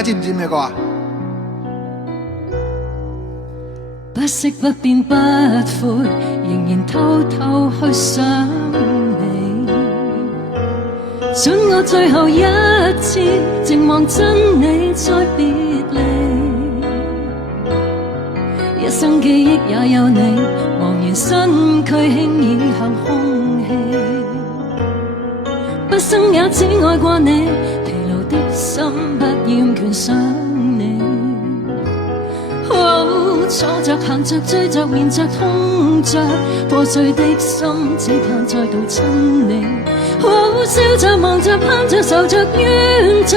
家知唔知咩歌啊？不息不變不悔，仍然偷偷去想你。准我最後一次靜望真你再別離，一生記憶也有你，茫然身軀輕易像空氣。畢生也只愛過你，疲勞的心不厭倦想你。坐着行着追着眠着痛着，破碎的心只盼再度親你。笑着望着盼着愁着怨着，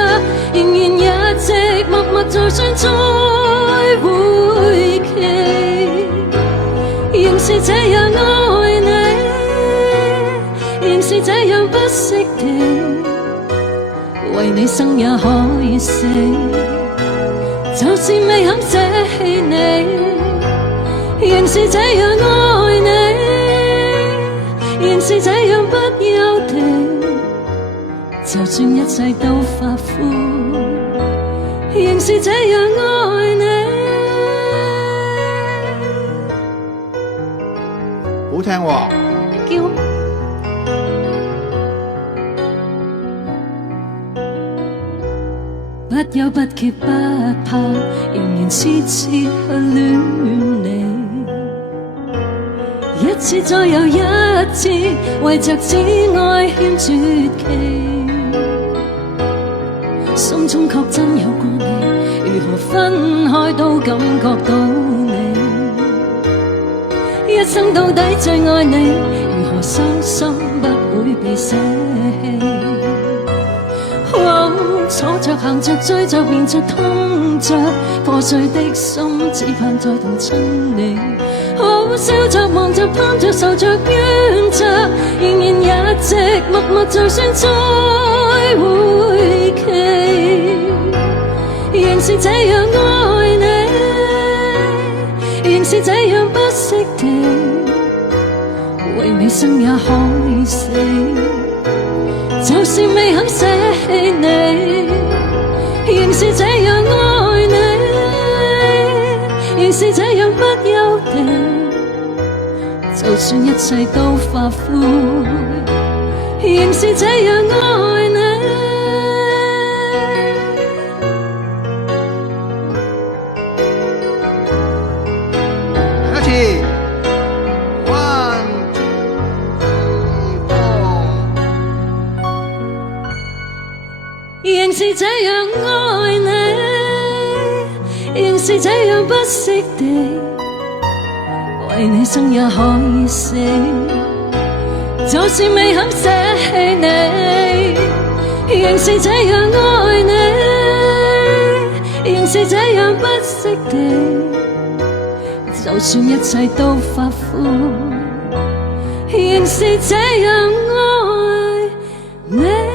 仍然一直默默在想再會期。仍是這樣愛你，仍是這樣不識地，為你生也可以死。就是未肯捨棄你，仍是這樣愛你，仍是這樣不休地，就算一切都發灰，仍是這樣愛你。好聽喎！叫不憂不怯不怕，仍然痴痴去戀你。一次再有一次，為着只愛獻絕期。心中確真有過你，如何分開都感覺到你。一生到底最愛你，如何傷心不會被捨棄。坐着行着追着變着痛着，破碎的心只盼再度親你。笑着望着盼着愁着怨着，仍然一直默默在想再會期。仍是這樣愛你，仍是這樣不識地，為你生也可以死。就是未肯捨棄你，仍是這樣愛你，仍是這樣不休地，就算一切都發灰，仍是這樣愛你。一次。仍是這樣愛你，仍是這樣不識地，為你生也可以死。就算未肯捨棄你，仍是這樣愛你，仍是這樣不識地，就算一切都發灰，仍是這樣愛你。